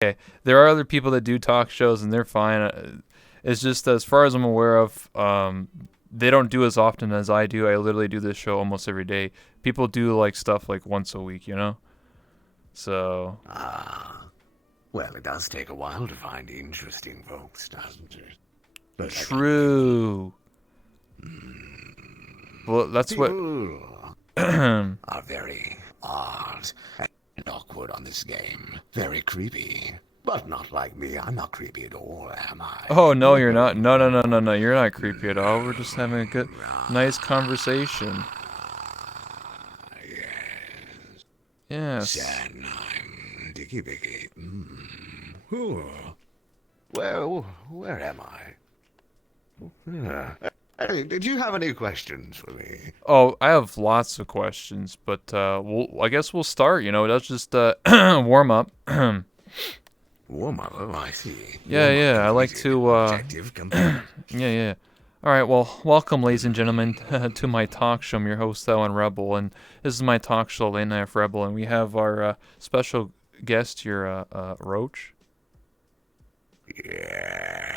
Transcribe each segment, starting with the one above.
Okay, there are other people that do talk shows and they're fine. It's just as far as I'm aware of, they don't do as often as I do. I literally do this show almost every day. People do like stuff like once a week, you know. So Ah, well, it does take a while to find interesting folks, doesn't it? But I can't blame them. true. Well, that's what. People Oh are very odd and awkward on this game. Very creepy. But not like me. I'm not creepy at all, am I? no, you're not. No, no, no, no, no. You're not creepy at all. We're just having a good, nice conversation. Yes. Yes. Sandheim, Dicky Bicky. Ooh. Well, where am I? Hey, did you have any questions for me? Oh, I have lots of questions, but I guess we'll start. Let's just warm up. Yeah, Warm up, oh, I see. Warm up yeah. I like completed. to. Objective complete. Yeah, yeah. All right. Well, welcome, ladies and gentlemen, to my talk show. I'm your host, Owen Rebel, and this is my talk show, Late Night Rebel, and we have our special guest here, Roach. Yeah.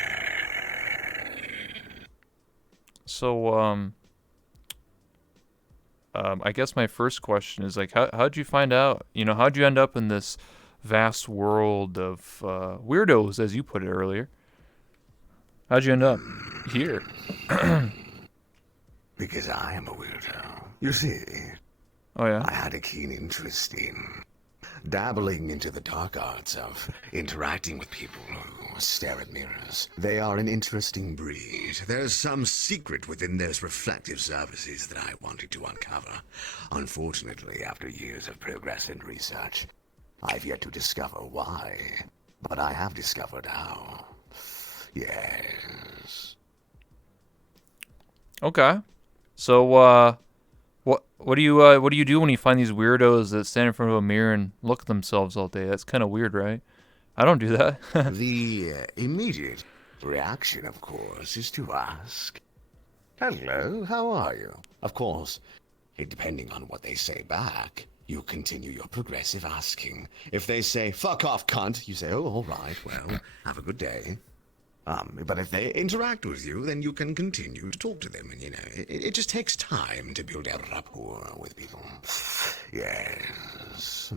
So, I guess my first question is like, how'd you find out? How'd you end up in this vast world of weirdos, as you put it earlier? How'd you end up here? Because I am a weirdo. You see, Oh yeah. I had a keen interest in dabbling into the dark arts of interacting with people who stare at mirrors. They are an interesting breed. There's some secret within those reflective surfaces that I wanted to uncover. Unfortunately, after years of progress and research, I've yet to discover why. But I have discovered how. Yes. Okay. So, what do you do when you find these weirdos that stand in front of a mirror and look at themselves all day? That's kind of weird, right? I don't do that. The immediate reaction, of course, is to ask, "Hello, how are you?" Of course, depending on what they say back, you continue your progressive asking. If they say, "Fuck off, cunt," you say, "Oh, all right, well, have a good day." But if they interact with you, then you can continue to talk to them, and it just takes time to build a rapport with people. Yes.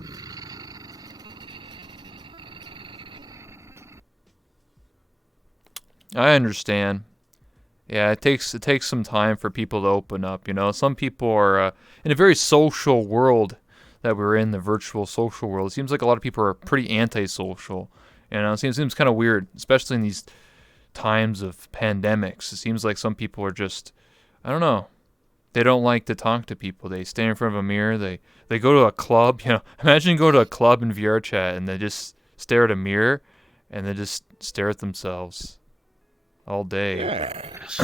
I understand. Yeah, it takes some time for people to open up. Some people are in a very social world that we're in, the virtual social world. It seems like a lot of people are pretty antisocial. It seems kind of weird, especially in these times of pandemics. It seems like some people are just, I don't know, they don't like to talk to people. They stand in front of a mirror. They go to a club. Imagine going to a club in VR chat and they just stare at a mirror and they just stare at themselves all day. Yes.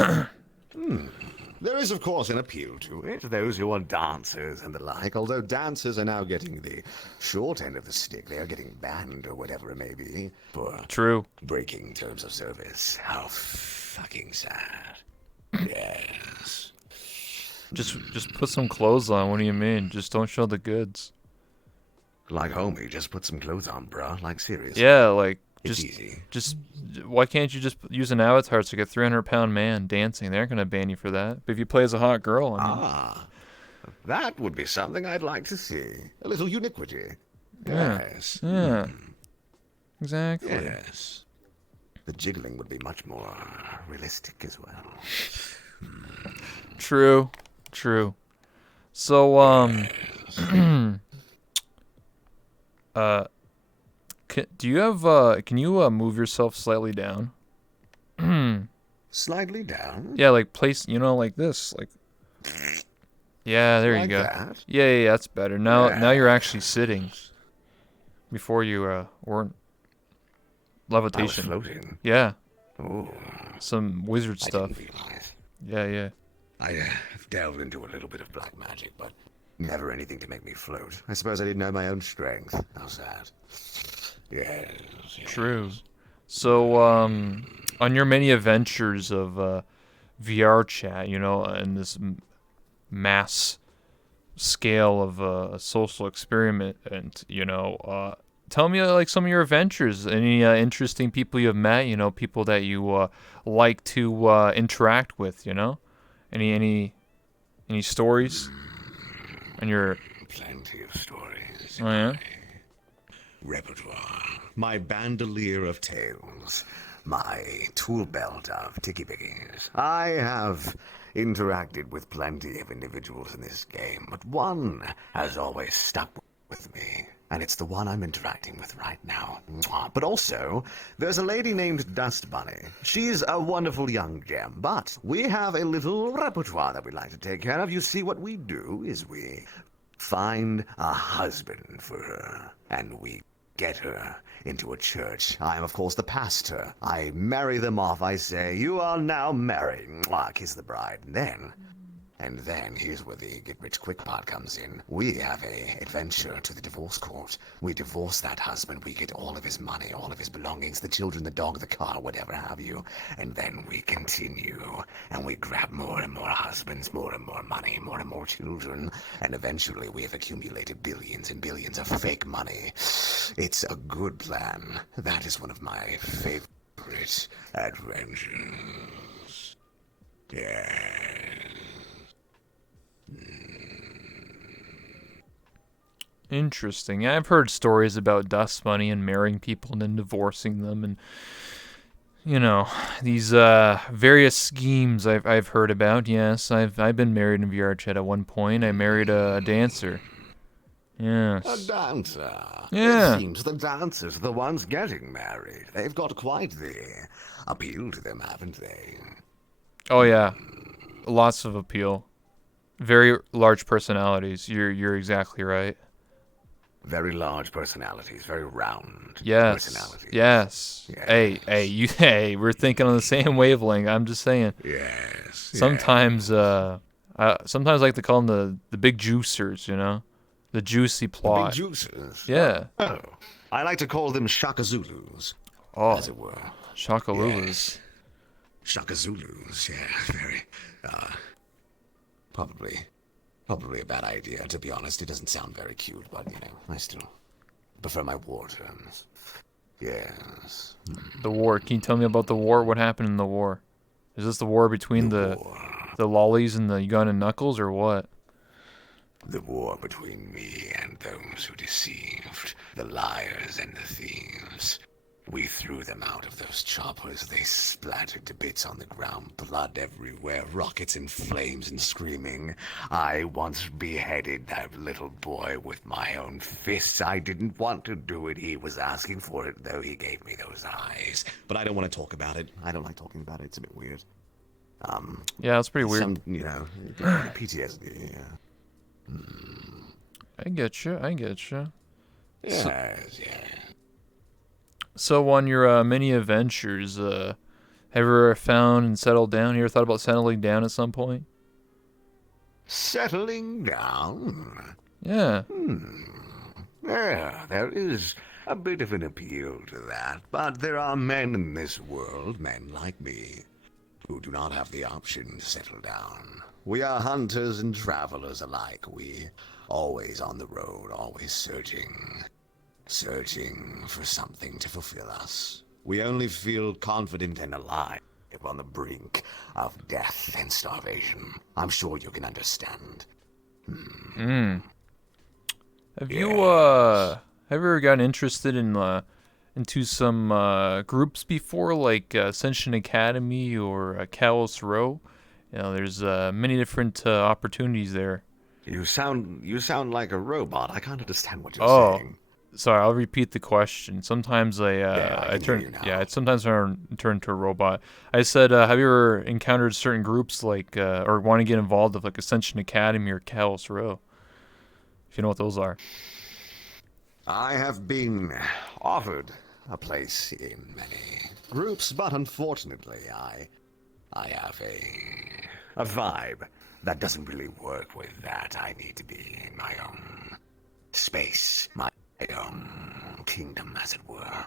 There is, of course, an appeal to it, those who are dancers and the like, although dancers are now getting the short end of the stick. They are getting banned, or whatever it may be, for True. breaking terms of service. How fucking sad. Yes. Just put some clothes on. What do you mean? Just don't show the goods. Like, homie, just put some clothes on, bruh. Like, seriously. Yeah, like It's just easy. just why can't you just use an avatar to get 300-pound man dancing? They're gonna ban you for that. But if you play as a hot girl, I mean, Ah, that would be something I'd like to see. A little uniquity. yeah, Yes. yeah, exactly. Yes. The jiggling would be much more realistic as well. True, true. So, uh, do you have can you move yourself slightly down? Slightly down? Yeah, like place, like this, like yeah, there you Like go. that? Yeah, yeah, yeah, that's better. Now you're Yeah. actually sitting. Before you weren't I was levitation. floating. Yeah, Oh, some wizard I stuff. didn't realize. Yeah, yeah. I delved into a little bit of black magic, but never anything to make me float. I suppose I didn't know my own strength. How sad. Yes, True. yes. So, on your many adventures of VR chat, in this mass scale of a social experiment, and tell me like some of your adventures. Any interesting people you have met? You know, people that you like to interact with. You know, any stories? And your Plenty of stories oh in yeah. my repertoire. My bandolier of tales. My tool belt of ticky-bickies. I have interacted with plenty of individuals in this game, but one has always stuck with me. And it's the one I'm interacting with right now. Mwah. But also, there's a lady named Dust Bunny. She's a wonderful young gem, but we have a little repertoire that we like to take care of. You see, what we do is we find a husband for her, and we get her into a church. I am, of course, the pastor. I marry them off. I say, you are now married. Mwah, kiss the bride. And then, here's where the get-rich-quick part comes in. We have a adventure to the divorce court. We divorce that husband. We get all of his money, all of his belongings, the children, the dog, the car, whatever have you. And then we continue, and we grab more and more husbands, more and more money, more and more children. And eventually, we have accumulated billions and billions of fake money. It's a good plan. That is one of my favorite adventures. Yeah. Interesting. Yeah, I've heard stories about Dust Bunny and marrying people and then divorcing them, and you know these various schemes I've heard about. Yes, I've been married in VR chat at one point. I married a dancer. A Yes. dancer. It Yeah. seems the dancers are the ones getting married. They've got quite the appeal to them, haven't they? Oh yeah. Lots of appeal. Very large personalities. You're exactly right. Very large personalities, very round Yes. personalities. Yes. Yes. Hey, we're thinking on the same wavelength. I'm just saying. Yes. Sometimes sometimes I like to call them the big juicers, you know? The juicy The big plot. juices. Yeah. Oh. I like to call them Shaka Zulus, Oh, as it were. Shakalulus. Yes. Shaka Zulus, yeah, very, probably a bad idea, to be honest. It doesn't sound very cute, but, you know, I still prefer my war terms. Yes. The war. Can you tell me about the war? What happened in the war? Is this the war between The the war. lollies and the Uganda knuckles or what? The war between me and those who deceived, the liars and the thieves. We threw them out of those choppers. They splattered to bits on the ground, blood everywhere, rockets and flames and screaming. I once beheaded that little boy with my own fists. I didn't want to do it. He was asking for it, though. He gave me those eyes. But I don't want to talk about it. I don't like talking about it. It's a bit weird. Yeah, that's pretty weird. Some, you know, PTSD, yeah. I get you. Yes, yeah. So on your many adventures, have you ever found and settled down? You ever thought about settling down at some point? Settling down? Yeah. Yeah, there is a bit of an appeal to that, but there are men in this world, men like me, who do not have the option to settle down. We are hunters and travelers alike. We always on the road, always searching for something to fulfill us. We only feel confident and alive on the brink of death and starvation. I'm sure you can understand. Have you ever gotten interested in into some groups before, like Ascension Academy or Kalos Row? You know, there's many different opportunities there. You sound like a robot. I can't understand what you're Oh, saying. sorry, I'll repeat the question. Sometimes Yeah, I I can hear turn you now. yeah, sometimes I turn into a robot. I said, have you ever encountered certain groups like or want to get involved with like Ascension Academy or Kalos Row? If you know what those are. I have been offered a place in many groups, but unfortunately, I have a vibe that doesn't really work with that. I need to be in my own space, my own kingdom, as it were.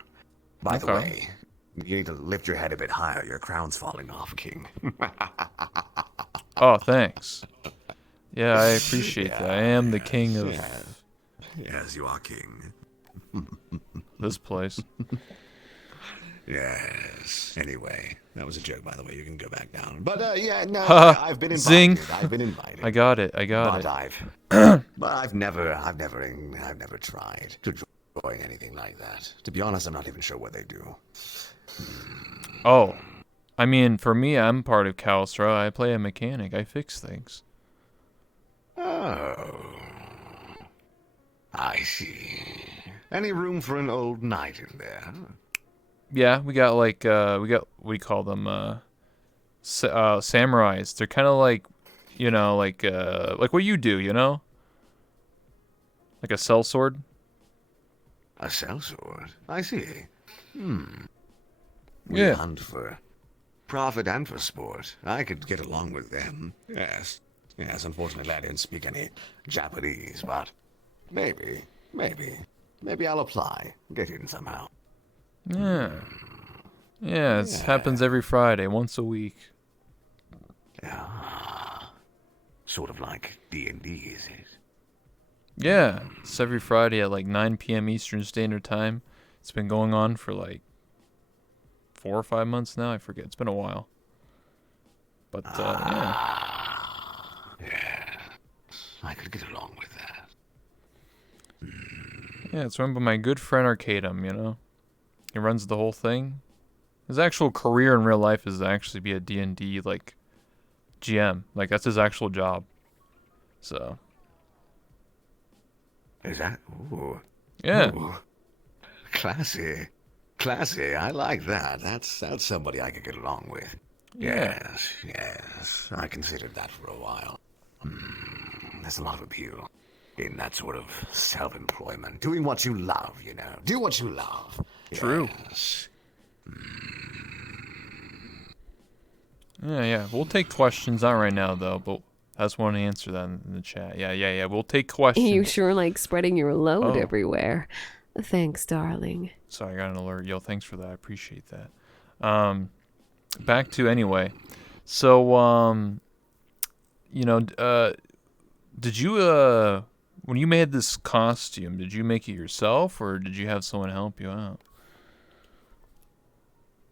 By the Okay. way, you need to lift your head a bit higher. Your crown's falling off, King. Oh, thanks. Yeah, I appreciate that. I am the king of. Yes, you are king. this place. Yes. Anyway, that was a joke, by the way. You can go back down. But yeah, no, Ha! I've been Zing! invited. I've been invited. I got it. I got But it. I've never tried to join anything like that. To be honest, I'm not even sure what they do. Oh, I mean, for me, I'm part of Calstra. I play a mechanic. I fix things. Oh, I see. Any room for an old knight in there? Yeah, we got like we call them samurais. They're kind of like, like what you do, like a sellsword. A sellsword? I see. We Yeah. hunt for profit and for sport. I could get along with them. Yes. Yes, unfortunately I didn't speak any Japanese, but maybe I'll apply. Get in somehow. Yeah. Yeah, it happens every Friday, once a week. Yeah. Sort of like D&D, is it? Yeah, it's every Friday at like 9 p.m. Eastern Standard Time. It's been going on for like 4 or 5 months now. I forget. It's been a while. But yeah. Yeah. I could get along with that. Yeah, it's run by my good friend Arcadum, He runs the whole thing. His actual career in real life is to actually be a D&D, like, GM. Like, that's his actual job. So. Is that? Ooh. Yeah. Ooh. Classy. Classy. I like that. That's somebody I could get along with. Yeah. Yes. I considered that for a while. There's a lot of appeal in that sort of self-employment. Doing what you love, Do what you love. True. Yes. Yeah. We'll take questions. Not right now, though, but I just want to answer that in the chat. Yeah. We'll take questions. You sure like spreading your load Oh. everywhere. Thanks, darling. Sorry, I got an alert. Yo, thanks for that. I appreciate that. Back to anyway. So, did you, when you made this costume, did you make it yourself or did you have someone help you out?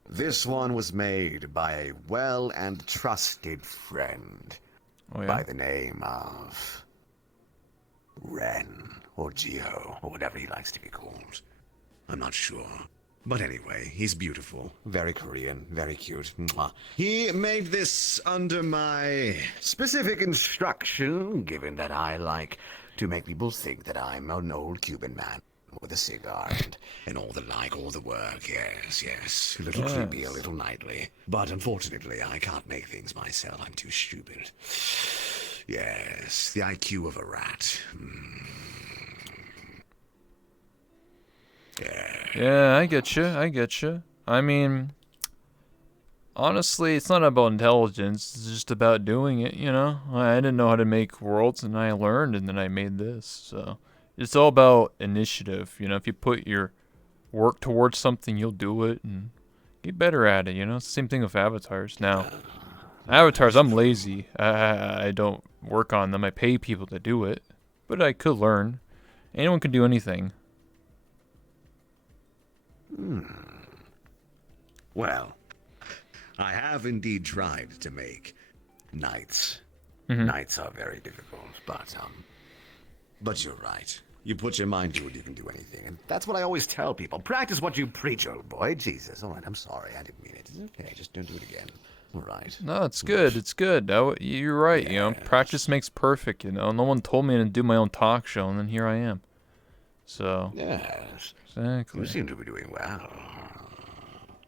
This one was made by a well and trusted friend Oh, yeah? by the name of Ren or Geo or whatever he likes to be called. I'm not sure. But anyway, he's beautiful. Very Korean, very cute. Mwah. He made this under my specific instruction, given that I like to make people think that I'm an old Cuban man with a cigar and all the like, all the work. Yes. A little creepy, a little knightly. But unfortunately, I can't make things myself. I'm too stupid. Yes, the IQ of a rat. Yeah, I get you. I mean, honestly, it's not about intelligence. It's just about doing it, I didn't know how to make worlds, and I learned, and then I made this. So it's all about initiative. If you put your work towards something, you'll do it and get better at it. It's the same thing with avatars. Now, avatars, I'm lazy. I don't work on them. I pay people to do it, but I could learn. Anyone can do anything. Well, I have indeed tried to make knights. Mm-hmm. Knights are very difficult, but you're right. You put your mind to it, you can do anything. And that's what I always tell people. Practice what you preach, old boy. Jesus. All right, I'm sorry. I didn't mean it. It's okay. Just don't do it again. All right. No, it's good. It's good. You're right. Practice makes perfect. No one told me to do my own talk show, and then here I am. So. Yes. Exactly. You seem to be doing well.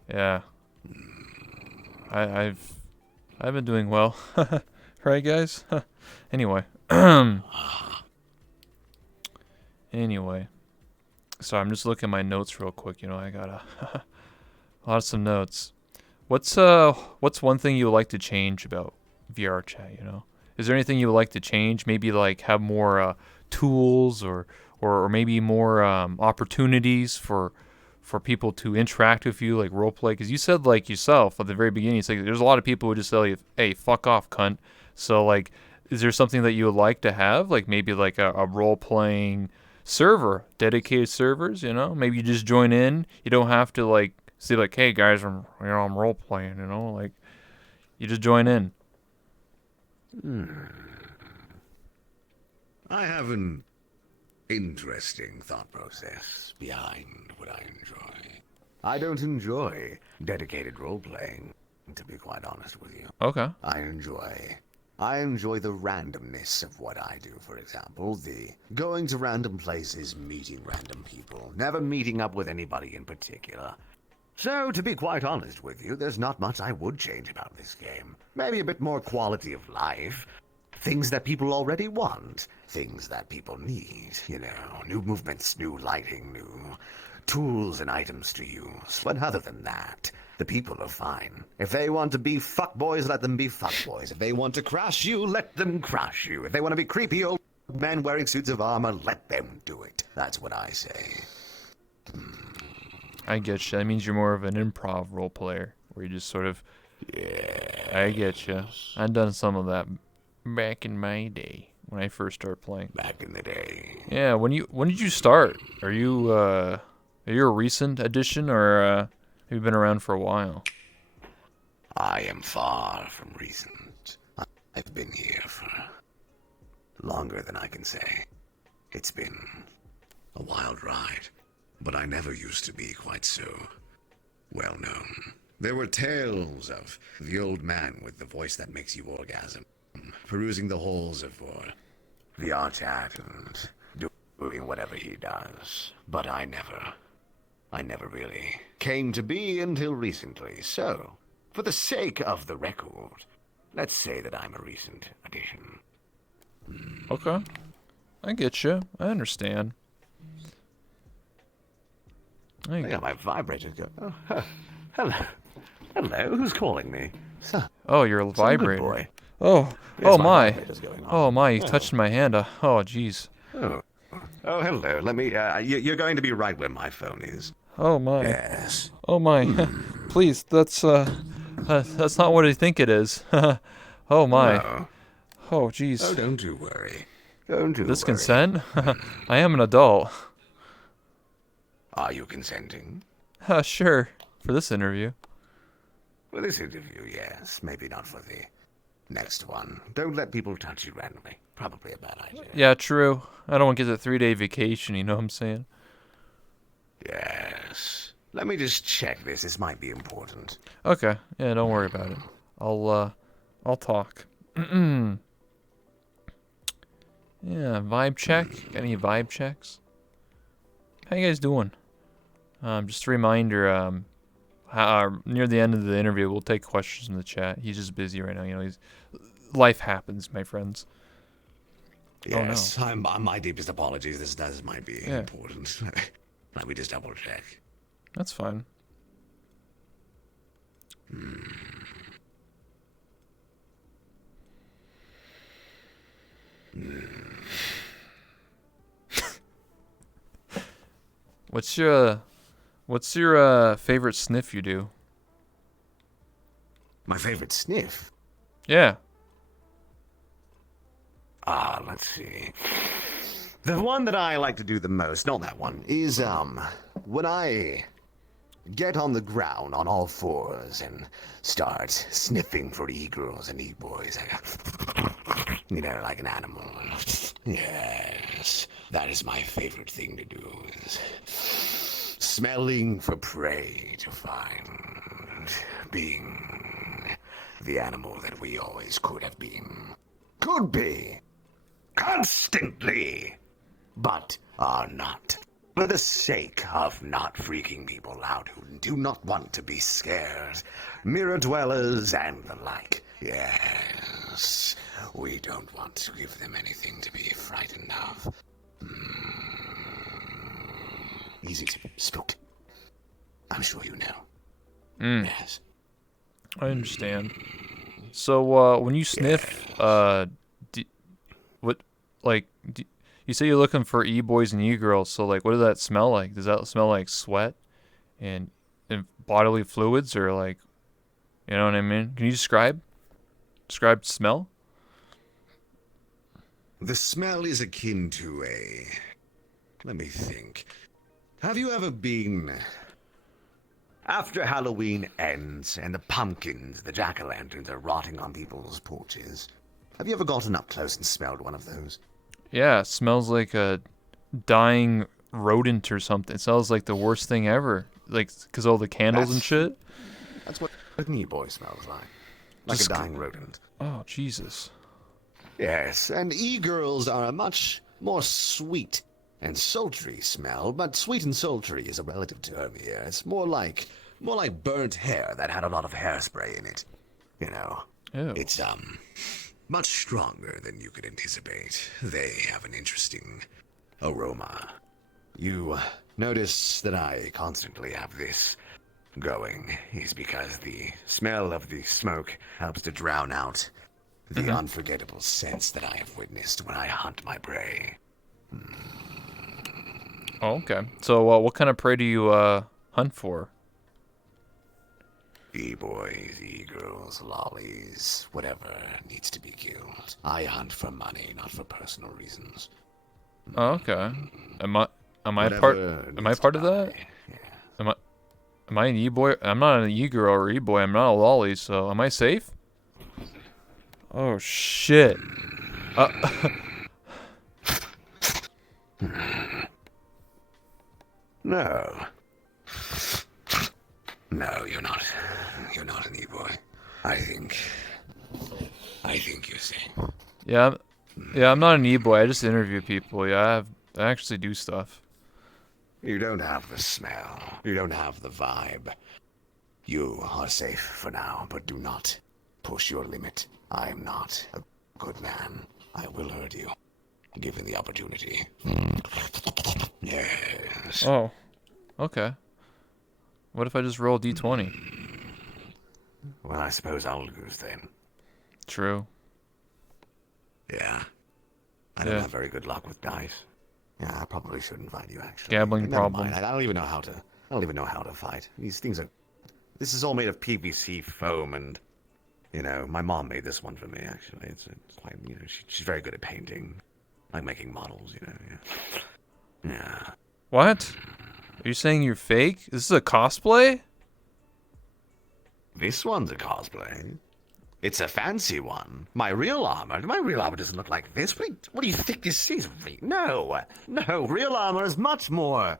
Yeah. I've been doing well. Right, guys? Anyway. Anyway. So I'm just looking at my notes real quick. I got a lot of some notes. What's one thing you would like to change about VR chat, Is there anything you would like to change? Maybe like have more tools or maybe more opportunities for people to interact with you, like roleplay? Because you said, like, yourself at the very beginning, it's like there's a lot of people who just say, hey, fuck off, cunt. So, like, is there something that you would like to have? Like, maybe like a role-playing server, dedicated servers. You know, maybe you just join in. You don't have to like say like, hey guys, I'm role playing. You know, like you just join in. I have an interesting thought process behind what I enjoy. I don't enjoy dedicated role-playing, to be quite honest with you. Okay. I enjoy the randomness of what I do, for example, the going to random places, meeting random people, never meeting up with anybody in particular. So, to be quite honest with you, there's not much I would change about this game. Maybe a bit more quality of life. Things that people already want. Things that people need, you know. New movements, new lighting, new tools and items to use. But other than that, the people are fine. If they want to be fuckboys, let them be fuckboys. If they want to crash you, let them crash you. If they want to be creepy old men wearing suits of armor, let them do it. That's what I say. I get you. That means you're more of an improv role player, where you just sort of. Yeah. I get you. I've done some of that back in my day when I first started playing. Back in the day. Yeah. When did you start? Are you a recent addition, or have you been around for a while? I am far from recent. I've been here for longer than I can say. It's been a wild ride, but I never used to be quite so well known. There were tales of the old man with the voice that makes you orgasm, perusing the halls of VR chat and doing whatever he does. But I never really came to be until recently. So, for the sake of the record, let's say that I'm a recent addition. Okay. I get you. I understand. I got my vibrator go. Oh, hello. Hello, who's calling me? Oh, you're a Some good vibrator. boy. Oh, Yes, oh my. vibrator's going on. Oh my, you touched my hand. Oh, jeez. Oh, hello. Let me. You're going to be right where my phone is. Oh my. Yes. Oh my. Please, that's not what I think it is. Oh my. Oh, Oh, jeez. don't you worry. Don't you This worry. consent? I am an adult. Are you consenting? Sure. For this interview. For this interview, yes. Maybe not for the next one. Don't let people touch you randomly. Probably a bad idea. Yeah, true. I don't want to get a 3-day vacation, you know what I'm saying? Yes. Let me just check this. This might be important. Okay. Yeah, don't worry about it. I'll talk. Yeah, vibe check. Got any vibe checks? How you guys doing? Just a reminder, near the end of the interview, we'll take questions in the chat. He's just busy right now. You know, life happens, my friends. Yes, my deepest apologies. This might be important. Let me just double check. That's fine. What's your favorite sniff you do? My favorite sniff? Yeah. Let's see. The one that I like to do the most, not that one, is, when I get on the ground on all fours and start sniffing for e-girls and e-boys. You know, like an animal. Yes, that is my favorite thing to do, is smelling for prey to find, being the animal that we always could have been. Could be. Constantly. But are not. For the sake of not freaking people out who do not want to be scared. Mirror dwellers and the like. Yes. We don't want to give them anything to be frightened of. Easy to spook. I'm sure you know. Yes. I understand. So, when you sniff, you say you're looking for e-boys and e-girls, so, like, what does that smell like? Does that smell like sweat and bodily fluids, or, like, you know what I mean? Can you describe smell? The smell is akin to let me think. Have you ever been... After Halloween ends and the pumpkins, the jack-o'-lanterns are rotting on people's porches, have you ever gotten up close and smelled one of those? Yeah, it smells like a dying rodent or something. It smells like the worst thing ever. Like, because all the candles and shit. That's what a knee boy smells like. Like Just a dying rodent. Oh, Jesus. Yes, and e-girls are a much more sweet and sultry smell, but sweet and sultry is a relative term here. It's more like burnt hair that had a lot of hairspray in it. You know. Ew. It's much stronger than you could anticipate. They have an interesting aroma. You notice that I constantly have this going is because the smell of the smoke helps to drown out the unforgettable sense that I have witnessed when I hunt my prey. Oh, okay. So, what kind of prey do you hunt for? E-boys, e-girls, lollies, whatever needs to be killed. I hunt for money, not for personal reasons. Oh, okay. Am I Whatever Am I needs part to of that? buy. Yeah. Am I an e-boy? I'm not an e-girl or e-boy. I'm not a lolly. So, am I safe? Oh shit. No. No, you're not. You're not an e-boy. I think you see. Yeah, I'm not an e-boy. I just interview people. Yeah, I actually do stuff. You don't have the smell. You don't have the vibe. You are safe for now, but do not push your limit. I am not a good man. I will hurt you, given the opportunity. Yes. Oh, okay. What if I just roll d20? Well, I suppose I'll lose then. True. Yeah. I don't have very good luck with dice. Yeah, I probably should invite you, actually. Gambling But never problem. mind. I don't even know how to fight. These things are... This is all made of PVC foam, and, you know, my mom made this one for me, actually. It's quite, you know, she's very good at painting. Like making models, you know, yeah. Yeah. What? Are you saying you're fake? This is a cosplay? This one's a cosplay. It's a fancy one. My real armor doesn't look like this. What do you think this is? No, real armor is much more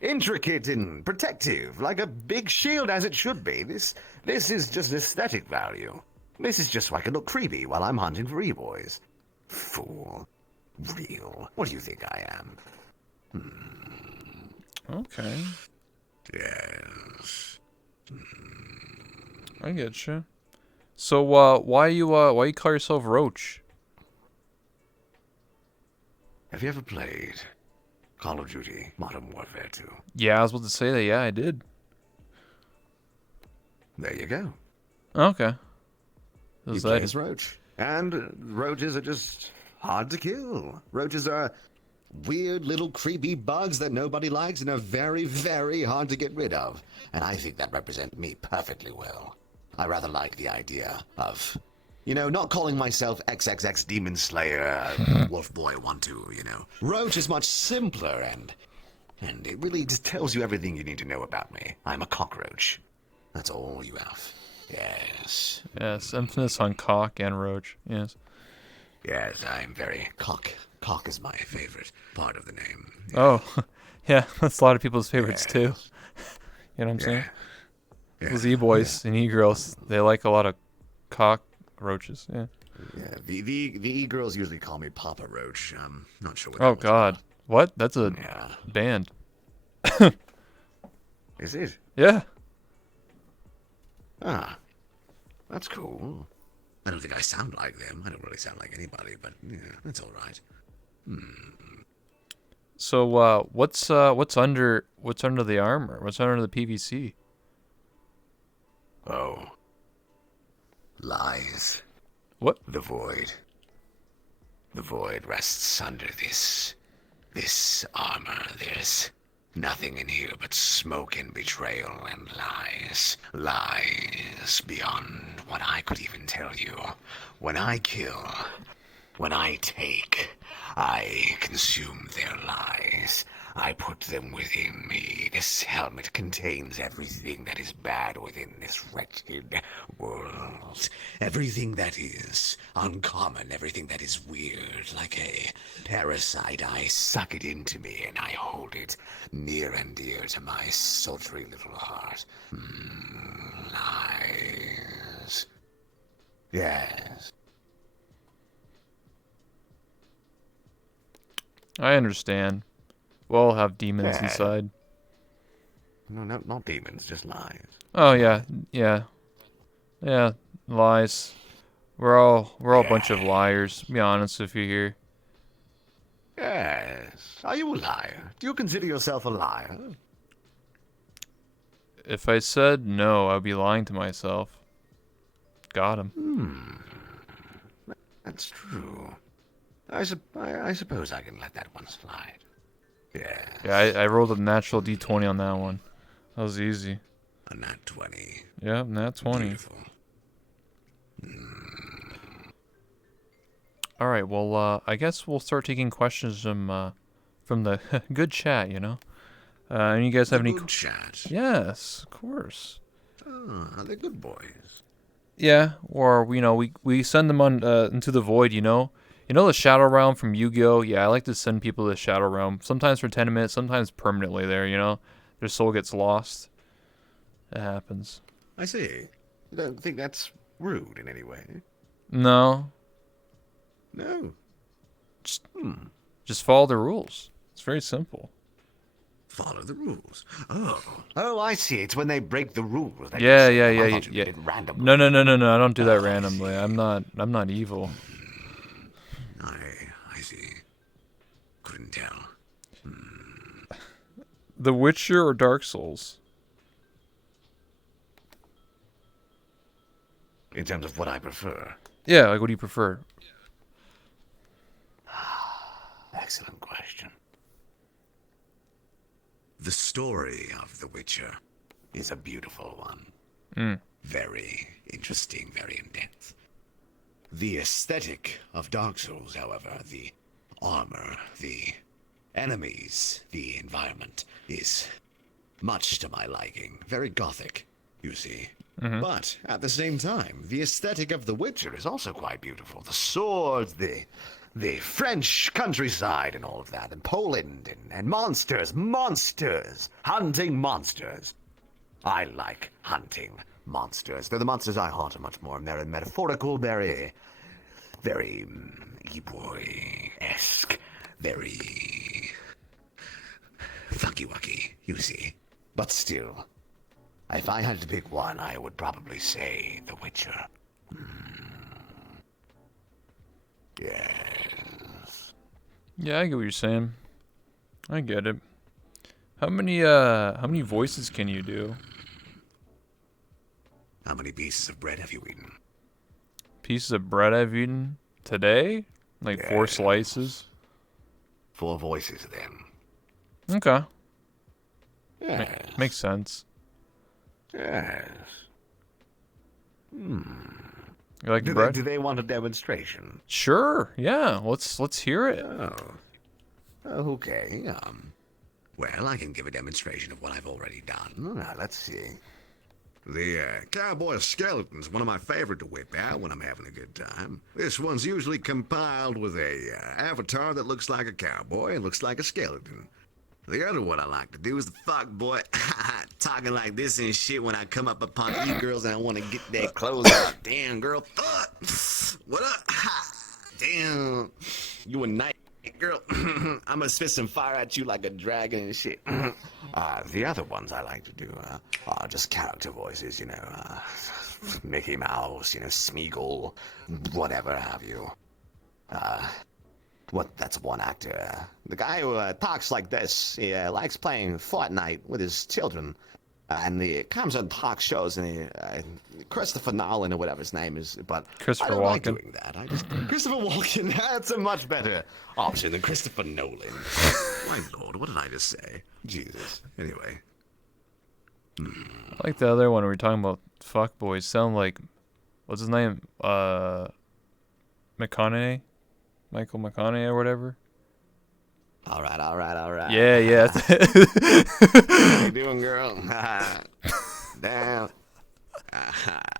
intricate and protective, like a big shield as it should be. This is just aesthetic value. This is just so I can look creepy while I'm hunting for e-boys. Fool. Real. What do you think I am? Okay, Yes. I get you. So, why you call yourself Roach? Have you ever played Call of Duty Modern Warfare 2? Yeah, I was about to say that. Yeah, I did. There you go. Okay. You Is play that as Roach. And roaches are just hard to kill. Roaches are weird little creepy bugs that nobody likes and are very, very hard to get rid of. And I think that represents me perfectly well. I rather like the idea of, you know, not calling myself XXX Demon Slayer, Wolf Boy 1-2, you know. Roach is much simpler and it really just tells you everything you need to know about me. I'm a cockroach. That's all you have. Yes. Yes, emphasis on cock and Roach. Yes. Yes, I'm very cock. Cock is my favorite part of the name. Oh, yeah, that's a lot of people's favorites too. You know what I'm saying? Yeah. Those e-boys and e-girls, they like a lot of cockroaches. Yeah. Yeah, the e-girls usually call me Papa Roach. I'm not sure what Oh that was God, about. what? That's a Yeah. band. Is it? Yeah. Ah, that's cool. I don't think I sound like them. I don't really sound like anybody, but yeah, that's all right. So, what's under the armor? What's under the PVC? Oh. Lies. What? The void. The void rests under this armor. There's nothing in here but smoke and betrayal and lies. Lies beyond what I could even tell you. When I kill, when I take, I consume their lies. I put them within me. This helmet contains everything that is bad within this wretched world. Everything that is uncommon, everything that is weird, like a parasite. I suck it into me and I hold it near and dear to my sultry little heart. Lies. Yes. I understand. We all have demons Yeah. inside. No, not demons, just lies. Oh yeah, yeah, yeah. Lies. We're all a bunch of liars. To be honest with you here. Yes. Are you a liar? Do you consider yourself a liar? If I said no, I'd be lying to myself. Got him. That's true. I suppose I can let that one slide. Yes. Yeah, I rolled a natural D20 on that one. That was easy. A nat 20. Yep, nat 20. Beautiful. All right, well, I guess we'll start taking questions from the good chat, you know? And you guys have any... Good chat. Yes, of course. Oh, they're good boys. Yeah, or, you know, we send them on into the void, you know? You know the Shadow Realm from Yu-Gi-Oh? Yeah, I like to send people to the Shadow Realm. Sometimes for 10 minutes, sometimes permanently there, you know? Their soul gets lost. It happens. I see. You don't think that's rude in any way? No, No. just follow the rules. It's very simple. Follow the rules. Oh. Oh, I see. It's when they break the rules. That Yeah, you yeah, say. yeah, I thought you yeah. did it randomly. No. I don't do that I randomly. see. I'm not evil. I see. Couldn't tell. The Witcher or Dark Souls? In terms of what I prefer. Yeah, like what do you prefer? Excellent question. The story of The Witcher is a beautiful one. Very interesting, very in-depth. The aesthetic of Dark Souls, however, the armor, the enemies, the environment, is much to my liking. Very gothic, you see. But at the same time, the aesthetic of The Witcher is also quite beautiful. The swords, the French countryside and all of that, and Poland, and monsters, hunting monsters. I like hunting monsters. They're the monsters I haunt are much more. They're metaphorical, very E-boy-esque, very fucky-wucky, you see. But still, if I had to pick one, I would probably say The Witcher. Yes. Yeah, I get what you're saying. I get it. How many voices can you do? How many pieces of bread have you eaten? Pieces of bread I've eaten today? Like 4 slices? 4 voices, then. Okay. Yes. Makes sense. Yes. You like Do bread? they want a demonstration? Sure. Yeah. Let's hear it. Oh. Okay. Well, I can give a demonstration of what I've already done. Now, let's see. The cowboy skeleton's one of my favorite to whip out when I'm having a good time. This one's usually compiled with a avatar that looks like a cowboy and looks like a skeleton. The other one I like to do is the fuck boy talking like this and shit when I come up upon e-girls and I want to get their clothes off. Damn, girl, fuck. What up? Damn. You a night girl. I'm gonna spit some fire at you like a dragon and shit. The other ones I like to do are just character voices, you know. Mickey Mouse, you know, Smeagol, whatever have you. That's one actor. The guy who talks like this, he likes playing Fortnite with his children. And he comes on talk shows and he, Christopher Nolan or whatever his name is, but Christopher I don't like Walken. doing that. Christopher Walken, that's a much better option than Christopher Nolan. My lord, what did I just say? Jesus. Anyway. I like the other one we were talking about fuckboys. Sound like, what's his name? McConaughey? Michael McConaughey or whatever? All right, all right, all right. Yeah, yeah. How you doing, girl? Damn.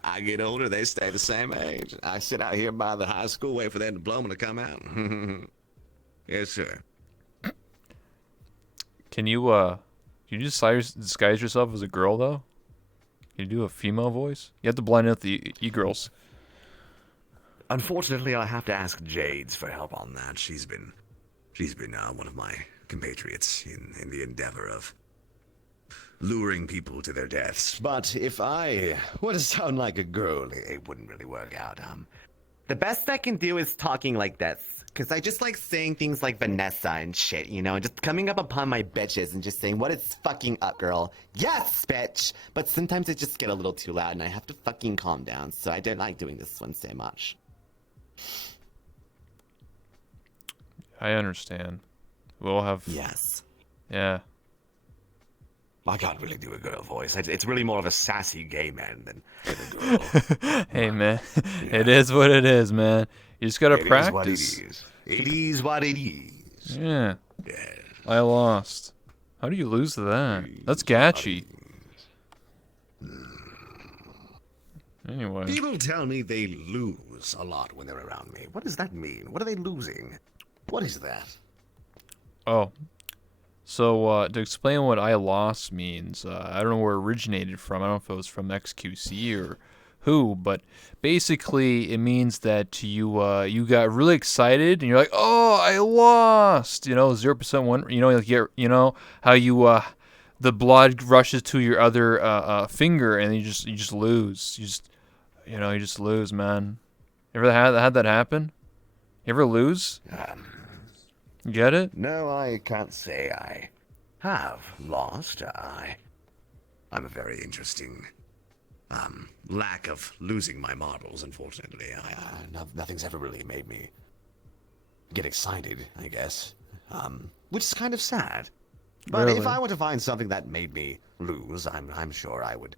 I get older, they stay the same age. I sit out here by the high school, wait for their diploma to come out. Yes, sir. Can you disguise yourself as a girl though? Can you do a female voice? You have to blind out the e-girls. Unfortunately, I have to ask Jades for help on that. She's been one of my compatriots in the endeavor of luring people to their deaths. But if I were to sound like a girl, it wouldn't really work out. The best I can do is talking like this. Because I just like saying things like Vanessa and shit, you know, and just coming up upon my bitches and just saying, what is fucking up, girl? Yes, bitch! But sometimes I just get a little too loud and I have to fucking calm down, so I don't like doing this one so much. I understand. We'll have. Yes. Yeah. I can't really do a girl voice. It's really more of a sassy gay man than a girl. Hey man, it is what it is, man. You just gotta practice. It is what it is. Yeah. Yeah. I lost. How do you lose to that? That's Gatchy. Anyway. People tell me they lose a lot when they're around me. What does that mean? What are they losing? What is that? Oh. So, to explain what I lost means, I don't know where it originated from. I don't know if it was from XQC or who, but basically it means that you got really excited and you're like, oh, I lost, 0% one, you know how you the blood rushes to your other finger and you just lose, you just lose, man. You ever had that happen? You ever lose? Get it? No, I can't say I have lost. I'm a very interesting lack of losing my marbles, unfortunately. Nothing's ever really made me get excited, I guess. Which is kind of sad. But Really? if I were to find something that made me lose, I'm sure I would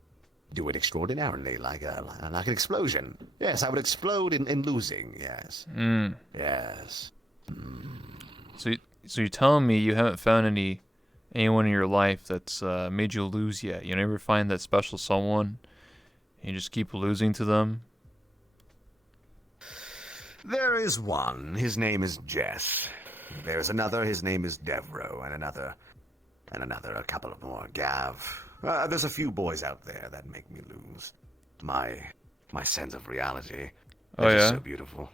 do it extraordinarily, like an explosion. Yes, I would explode in losing, yes. Yes. So you're telling me you haven't found anyone in your life that's made you lose yet? You never find that special someone, and you just keep losing to them? There is one. His name is Jess. There's another. His name is Devro, and another, a couple of more. Gav. There's a few boys out there that make me lose my sense of reality. Oh, They're just yeah? so beautiful.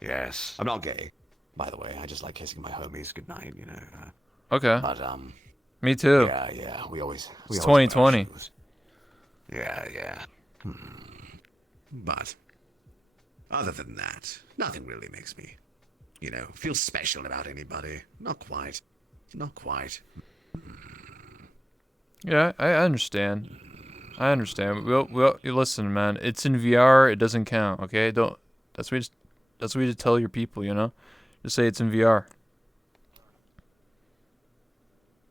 Yes. I'm not gay, by the way. I just like kissing my homies goodnight, Okay. But Me too. yeah. We always. It's 2020. Yeah. But other than that, nothing really makes me, feel special about anybody. Not quite. Not quite. Yeah, I understand. I understand. Well, listen, man. It's in VR. It doesn't count. Okay, don't. That's what you tell your people. Just say it's in VR.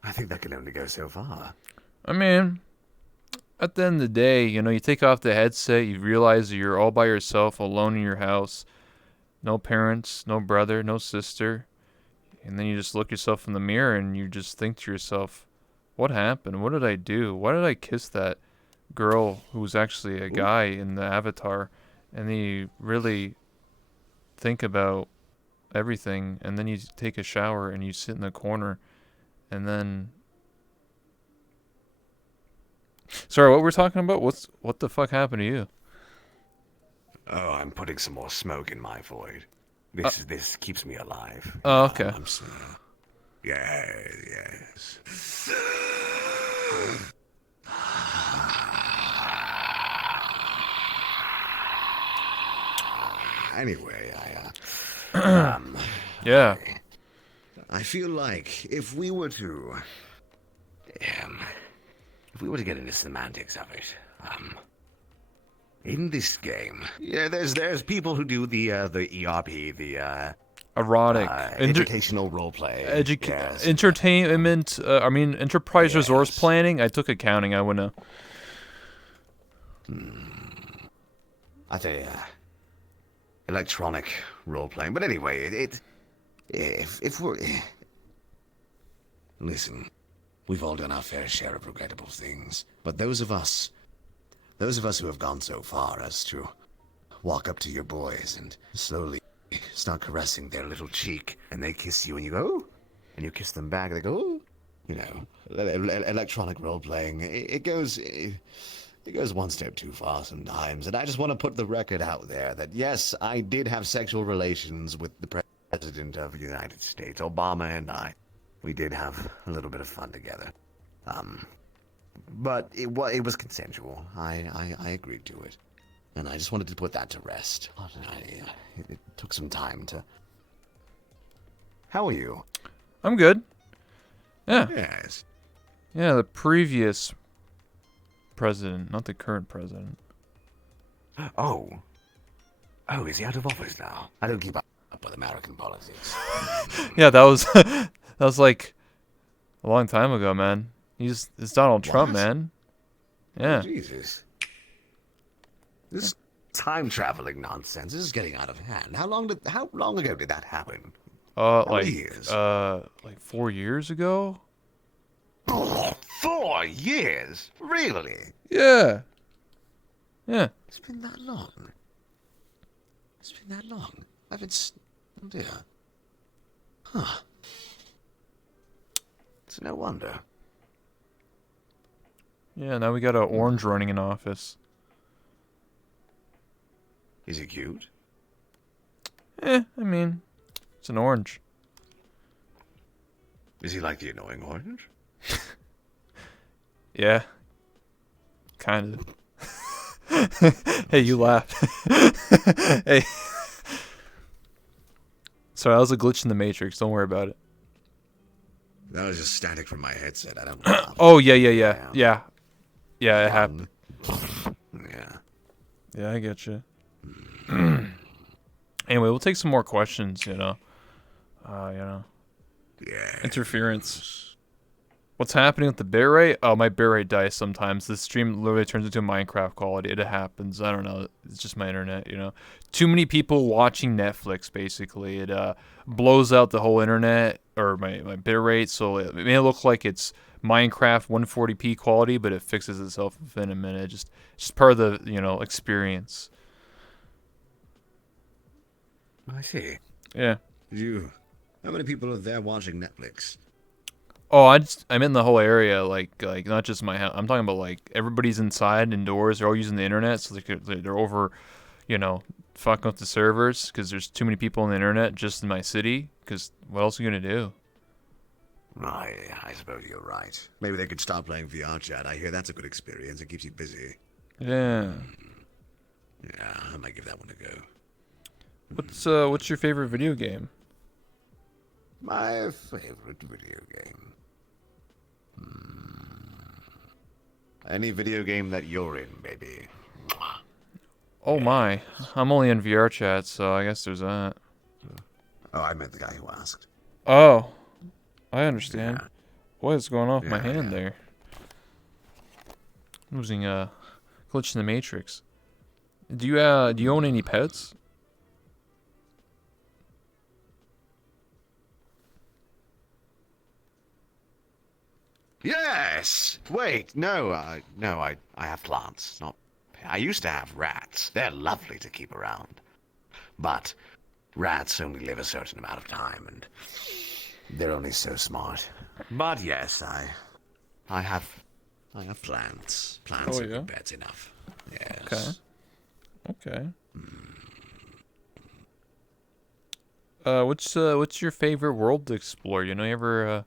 I think that can only go so far. I mean, at the end of the day, you take off the headset. You realize that you're all by yourself, alone in your house. No parents, no brother, no sister. And then you just look yourself in the mirror and you just think to yourself, what happened? What did I do? Why did I kiss that girl who was actually a guy in the avatar? And then you really think about everything. And then you take a shower and you sit in the corner. And then... Sorry, what we're talking about? What the fuck happened to you? Oh, I'm putting some more smoke in my void. This keeps me alive. Oh, okay. Yes. Anyway, Yeah. I feel like if we were to get into semantics of it, in this game, there's people who do the ERP, the Erotic. educational role play, yes. Entertainment. Enterprise resource planning. I took accounting. I wouldn't know. I say electronic role playing. But anyway, if we're Listen, we've all done our fair share of regrettable things, but those of us who have gone so far as to walk up to your boys and slowly start caressing their little cheek, and they kiss you and you go, "Ooh," and you kiss them back, and they go, "Ooh." You know, electronic role-playing, it goes one step too far sometimes, and I just want to put the record out there that yes, I did have sexual relations with the President of the United States, Obama, and we did have a little bit of fun together. But it was consensual. I agreed to it. And I just wanted to put that to rest. It took some time to... How are you? I'm good. Yeah. Yes. Yeah, the previous president, not the current president. Oh. Oh, is he out of office now? I don't keep up with American politics. Yeah, that was that was like a long time ago, man. It's Donald Trump, What? man. Yeah. Oh, Jesus. This time-traveling nonsense is getting out of hand. How long ago did that happen? How many years? Like 4 years ago? 4 years? Really? Yeah. Yeah. It's been that long. It's been that long. Oh dear. Huh. It's no wonder. Yeah, now we got a orange running in office. Is he cute? I mean, it's an orange. Is he like the annoying orange? Yeah. Kind of. Hey, you laughed. Hey. Sorry, that was a glitch in the Matrix. Don't worry about it. That was just static from my headset. I don't know. Oh, yeah. Yeah, it happened. Yeah. Yeah, I get you. Anyway, we'll take some more questions, Yeah. Interference. What's happening with the bitrate? Oh, my bitrate dies sometimes. The stream literally turns into Minecraft quality. It happens. I don't know. It's just my internet, Too many people watching Netflix, basically. It blows out the whole internet, or my bitrate, so it may look like it's Minecraft 140p quality, but it fixes itself within a minute. Just part of the, experience. I see. Yeah. How many people are there watching Netflix? Oh, I'm in the whole area, like not just my house. I'm talking about like everybody's inside, indoors. They're all using the internet, so they're over, fucking with the servers because there's too many people on the internet just in my city. Because what else are you gonna do? I suppose you're right. Maybe they could start playing VR chat. I hear that's a good experience. It keeps you busy. Yeah. Yeah, I might give that one a go. What's your favorite video game? My favorite video game. Any video game that you're in, baby. Oh my, I'm only in VR chat, so I guess there's that. Oh, I meant the guy who asked. Oh, I understand. Yeah. What is going on with my Yeah, hand yeah. there? I'm losing a glitch in the Matrix. Do you own any pets? Yes! Wait, no, I have plants. I used to have rats. They're lovely to keep around. But rats only live a certain amount of time, and they're only so smart. But yes, I have plants. Plants Oh, are yeah? good pets enough. Yes. Okay. What's your favorite world to explore? You ever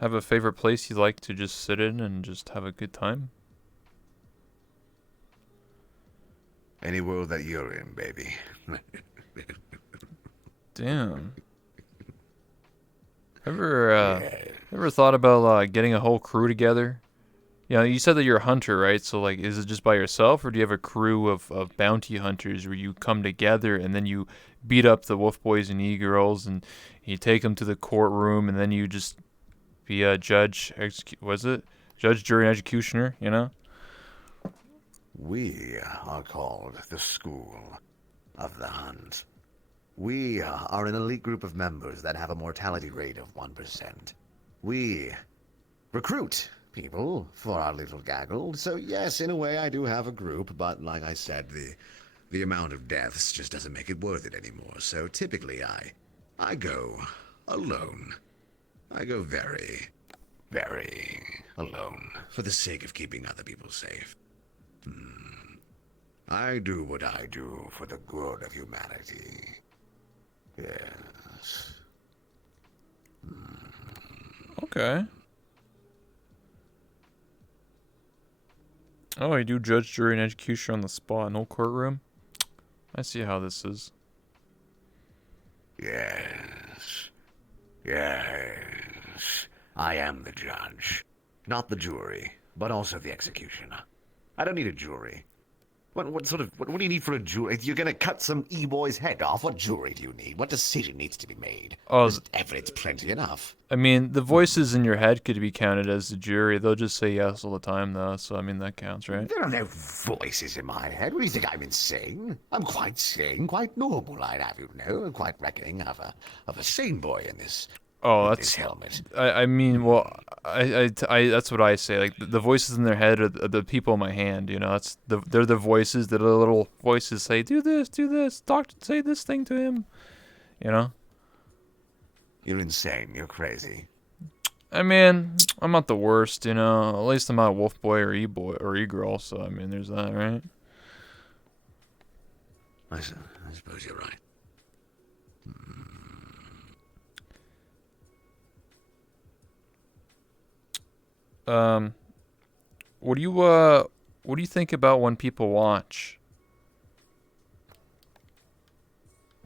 have a favorite place you like to just sit in and just have a good time? Any world that you're in, baby. Damn. Ever thought about getting a whole crew together? You said that you're a hunter, right? So like, is it just by yourself, or do you have a crew of bounty hunters where you come together and then you beat up the wolf boys and e-girls and you take them to the courtroom and then you just be a judge, judge, jury, and executioner? We are called the School of the Hunt. We are an elite group of members that have a mortality rate of 1%. we recruit people for our little gaggle. So yes, in a way I do have a group, but like I said, the amount of deaths just doesn't make it worth it anymore. So typically I go alone. I go very, very alone for the sake of keeping other people safe. I do what I do for the good of humanity. Yes. Okay. Oh, I do judge, jury, and execution on the spot, no courtroom. I see how this is. Yes. Yes. I am the judge. Not the jury, but also the executioner. I don't need a jury. What do you need for a jury? You're gonna cut some e-boy's head off. What jury do you need? What decision needs to be made? Oh, There's evidence plenty enough. I mean, the voices in your head could be counted as the jury. They'll just say yes all the time, though. So I mean, that counts, right? There are no voices in my head. What do you think? I'm insane? I'm quite sane, quite normal, I'd have you know. I'm quite reckoning of a sane boy in this. Oh, with that's. this helmet. I mean, well, I that's what I say. Like the voices in their head are the people in my hand. You know, they're the voices. The little voices say, do this, say this thing to him. You know. You're insane. You're crazy. I mean, I'm not the worst. You know, at least I'm not a wolf boy or e boy or e girl. So I mean, there's that, right? I suppose you're right. What do you think about when people watch?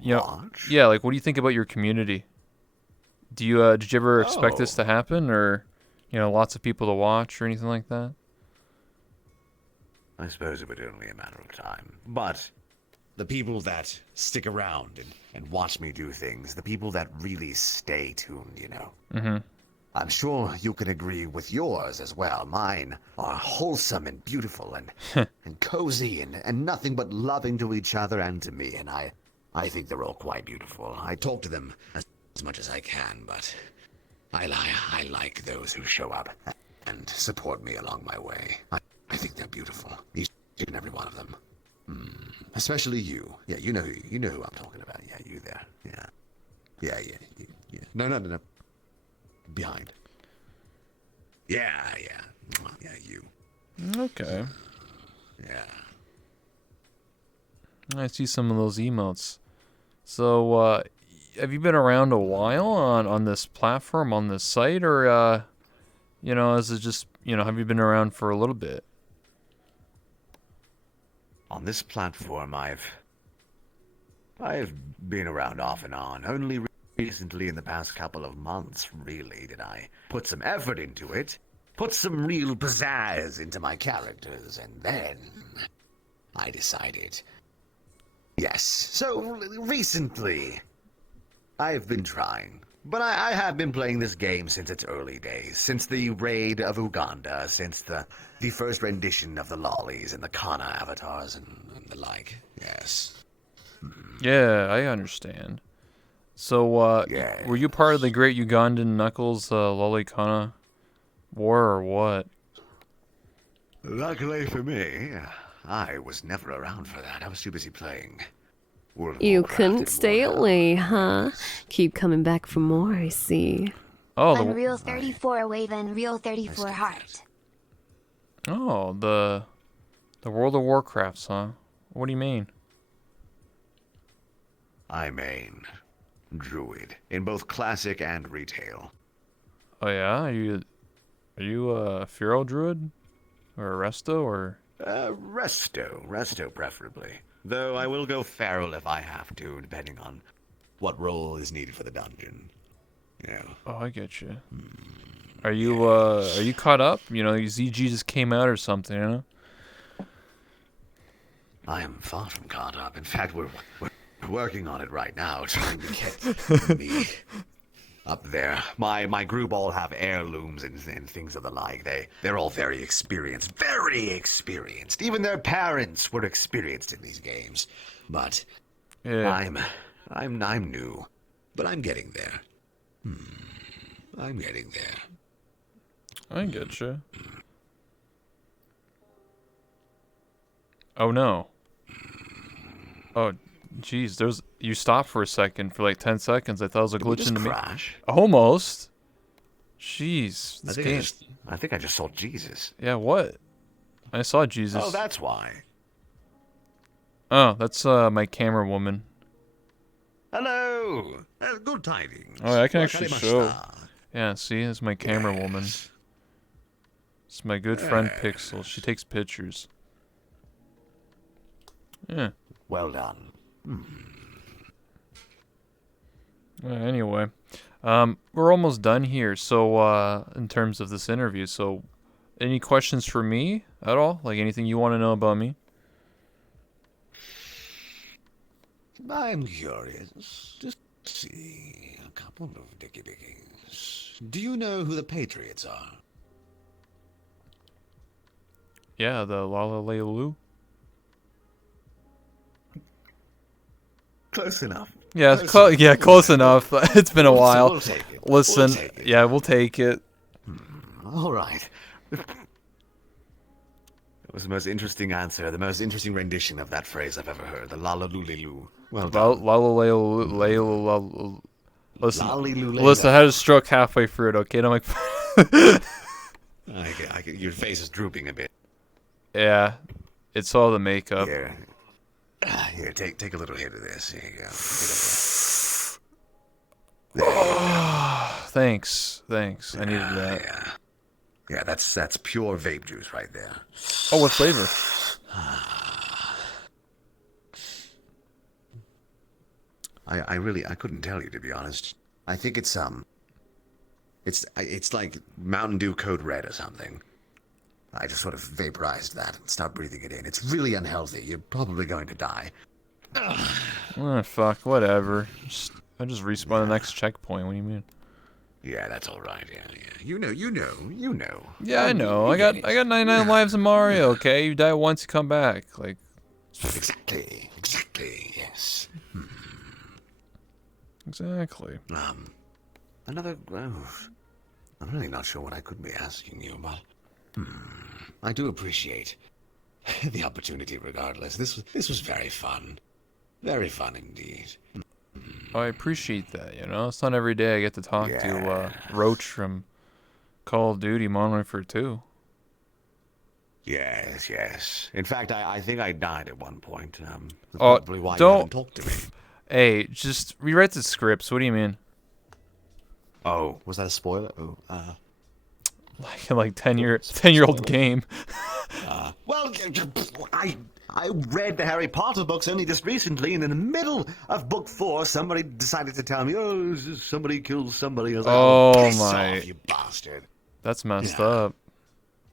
You know, Watch? yeah, like what do you think about your community? Did you ever expect this to happen, or lots of people to watch or anything like that? I suppose it would only a matter of time. But the people that stick around and watch me do things, the people that really stay tuned, you know. Mm-hmm. I'm sure you can agree with yours as well. Mine are wholesome and beautiful and and cozy and nothing but loving to each other and to me, and I think they're all quite beautiful. I talk to them as much as I can, but I like those who show up and support me along my way. I think they're beautiful, each and every one of them. Especially you. Yeah, you know who I'm talking about. Yeah, you there. Yeah. Yeah. No. Behind. Yeah, you. Okay. Yeah. I see some of those emotes. So, have you been around a while on this platform, on this site, or is it just have you been around for a little bit? On this platform, I've been around off and on. Only recently, in the past couple of months, really, did I put some effort into it, put some real pizzazz into my characters, and then I decided. Yes, so recently, I've been trying. But I have been playing this game since its early days, since the raid of Uganda, since the first rendition of the lollies and the Kana avatars and the like, yes. Yeah, I understand. So, Yes. were you part of the Great Ugandan Knuckles Lolicana War or what? Luckily for me, I was never around for that. I was too busy playing World of You Warcraft couldn't and stay Warhammer. away, huh? Keep coming back for more, I see. Oh, Unreal 34 wave Unreal 34 heart. the World of Warcrafts, huh? What do you mean? I main Druid in both classic and retail. Oh yeah, are you a Feral Druid or a Resto or? Resto preferably. Though I will go feral if I have to, depending on what role is needed for the dungeon. Yeah. Oh, I get you. Are you caught up? ZG just came out or something, you know? I am far from caught up. In fact, we're working on it right now, trying to get me up there. My group all have heirlooms and things of the like. They're all very experienced. Even their parents were experienced in these games. But Yeah. I'm new, but I'm getting there. I'm getting there. I get you. Oh no. Oh, jeez. You stopped for a second for like 10 seconds. I thought it was a Did we glitch just into me. crash? Almost. Jeez. This game. I think I just saw Jesus. Yeah. What? I saw Jesus. Oh, that's why. Oh, that's my camera woman. Hello. Good tidings. Oh, I can actually show. Wakarimashita. Yeah. See, it's my camera woman. It's my good friend Pixel. She takes pictures. Yeah. Well done. Anyway, we're almost done here. So, in terms of this interview, so any questions for me at all? Like anything you want to know about me? I'm curious. Just see a couple of diggings. Do you know who the Patriots are? Yeah, the Lalalelu. Close enough. Yeah, Close close enough. It's been a while. We'll take it. Listen, We'll take it. yeah, we'll take it. All right. That was the most interesting answer, the most interesting rendition of that phrase I've ever heard. The lalalulelu. Well done. Lalalelu. Listen, Lalilulelu. listen, I had a stroke halfway through it. Okay, and I'm like, Your face is drooping a bit. yeah, it's all the makeup. Here. Here, take a little hit of this. Here you go. Thanks. I needed that. Yeah, that's pure vape juice right there. Oh, what flavor? I couldn't tell you, to be honest. I think it's like Mountain Dew Code Red or something. I just sort of vaporized that and stopped breathing it in. It's really unhealthy. You're probably going to die. Oh, fuck, whatever. I just respawn the next checkpoint. What do you mean? Yeah, that's all right. Yeah. You know. Yeah, I know. I got 99 lives in Mario. Okay, you die once, you come back. Like, Exactly. Yes. exactly. Another. I'm really not sure what I could be asking you, but I do appreciate the opportunity. Regardless, this was very fun. Very fun indeed. I appreciate that. You know, it's not every day I get to talk to Roach from Call of Duty Modern Warfare 2. Yes. In fact, I think I died at one point. That's Oh, probably why you don't- haven't talked to me. Hey, just rewrite the scripts. What do you mean? Oh, was that a spoiler? Oh, like 10-year-old game. Well, I read the Harry Potter books only just recently, and in the middle of book 4, somebody decided to tell me, "Oh, somebody killed somebody." I was like, Oh, piss my- off, you bastard! That's messed up.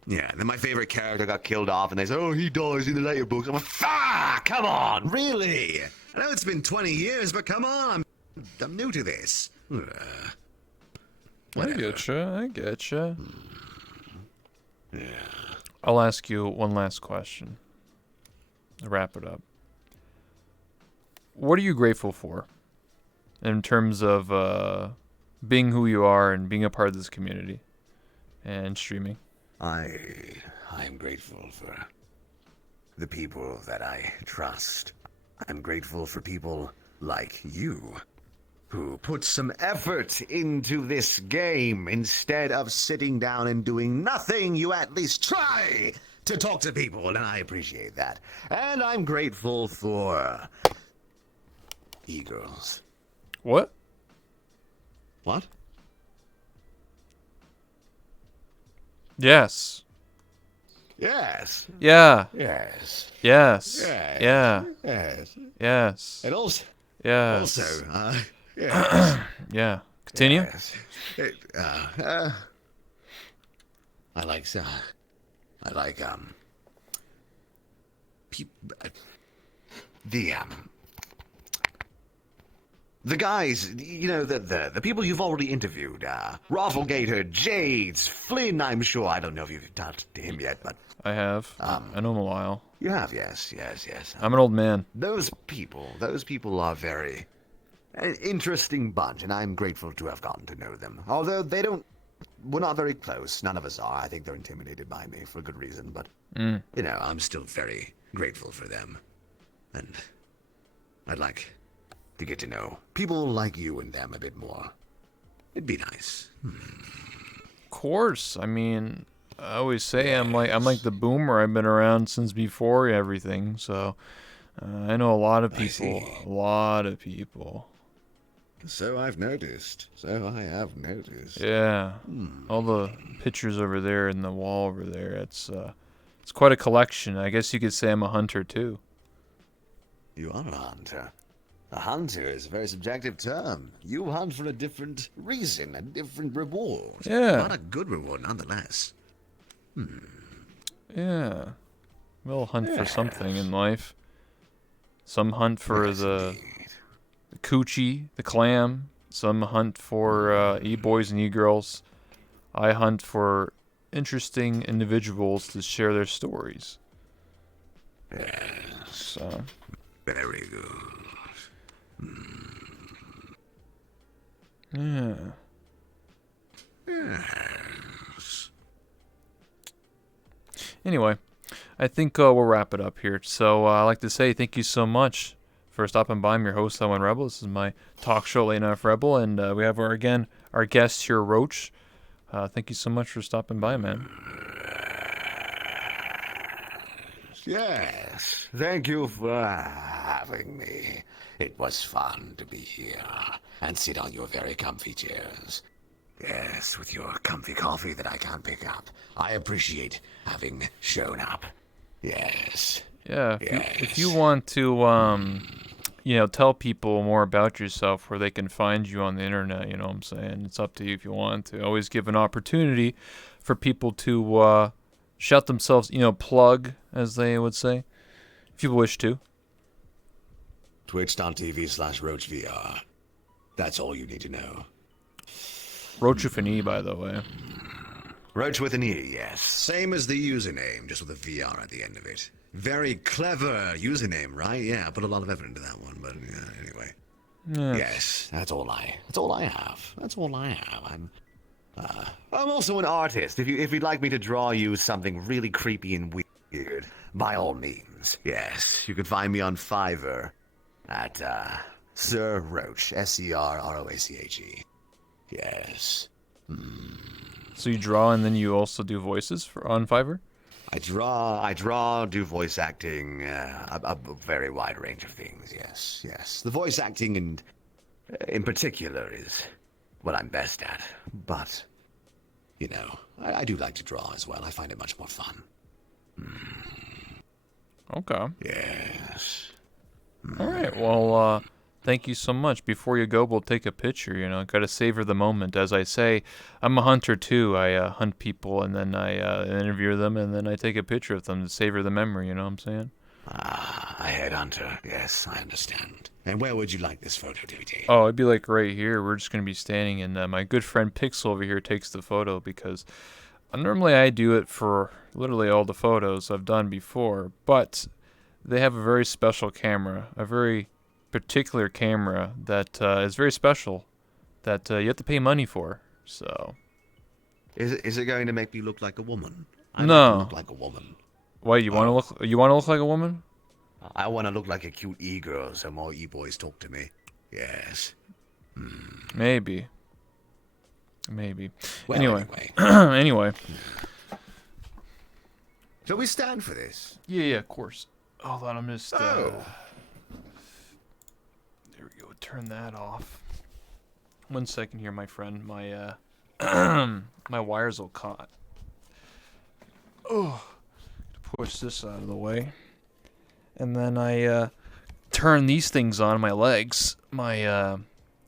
Yeah, and then my favorite character got killed off, and they said, "Oh, he dies in the later books." I'm like, "Ah, come on, really? I know it's been 20 years, but come on, I'm new to this." I getcha. Yeah. I'll ask you one last question. To wrap it up. What are you grateful for in terms of being who you are and being a part of this community and streaming? I'm grateful for the people that I trust. I'm grateful for people like you who put some effort into this game. Instead of sitting down and doing nothing, you at least try to talk to people, and I appreciate that. And I'm grateful for e-girls. What? What? Yes. Yes. Yeah. Yes. Yes. Yes. Yeah. Yes. Yes. And also, Yes. yes. Yeah. Continue. Yes. I like the guys, you know, the people you've already interviewed, Rafflegator, Jades, Flynn, I'm sure. I don't know if you've talked to him yet, but I have. I know him a while. you have, yes. I'm an old man. Those people are an interesting bunch, and I'm grateful to have gotten to know them. Although they don't we're not very close. None of us are. I think they're intimidated by me for a good reason, but, you know, I'm still very grateful for them. And I'd like to get to know people like you and them a bit more. It'd be nice. Of course. I mean, I always say I'm like the boomer. I've been around since before everything, so I know a lot of people. A lot of people. So I've noticed. So I have noticed. Yeah. All the pictures over there in the wall over there. It's quite a collection. I guess you could say I'm a hunter too. You are a hunter. A hunter is a very subjective term. You hunt for a different reason, a different reward. Yeah. Not a good reward, nonetheless. Yeah. We all hunt for something in life. Some hunt for the coochie, the clam. Some hunt for e-boys and e-girls. I hunt for interesting individuals to share their stories. Yes. So, Very good. yeah. Yes. Anyway, I think we'll wrap it up here. So I'd like to say thank you so much for stopping by. I'm your host, Owen Rebel. This is my talk show, Late Enough Rebel, and we have our guest here, Roache. Thank you so much for stopping by, man. Yes. Thank you for having me. It was fun to be here and sit on your very comfy chairs. Yes, with your comfy coffee that I can't pick up. I appreciate having shown up. Yes. Yeah, if you want to, tell people more about yourself, where they can find you on the internet, you know what I'm saying? It's up to you if you want to. Always give an opportunity for people to shout themselves, plug, as they would say, if you wish to. Twitch.tv/RoachVR. That's all you need to know. Roache with an E, by the way. Roach with an E, yes. Same as the username, just with a VR at the end of it. Very clever username, right? Yeah, I put a lot of effort into that one, but anyway. Yes, that's all I have. That's all I have. I'm also an artist. If you'd like me to draw you something really creepy and weird, by all means. Yes, you can find me on Fiverr at Sir Roache, SERROACHE. Yes. So you draw and then you also do voices on Fiverr? I draw, do voice acting, a very wide range of things, yes. The voice acting in particular is what I'm best at. But, I do like to draw as well. I find it much more fun. Okay. Yes. All right, well, thank you so much. Before you go, we'll take a picture, Gotta savor the moment. As I say, I'm a hunter too. I hunt people and then I interview them and then I take a picture of them to savor the memory, you know what I'm saying? A headhunter. Yes, I understand. And where would you like this photo to be taken? Oh, it'd be like right here. We're just going to be standing and my good friend Pixel over here takes the photo because normally I do it for literally all the photos I've done before, but they have a very special camera, a very particular camera that is very special that you have to pay money for. So Is it going to make me look like a woman? I No. like to look like a woman. why you want to look like a woman? I want to look like a cute e-girl so more e-boys talk to me. Yes. Maybe. Well, Anyway. anyway. Anyway. So we stand for this. Yeah, of course. Hold on, I'm just Oh. there we go. Turn that off. 1 second here, my friend. My my wires will caught. Oh, push this out of the way, and then I turn these things on my legs. My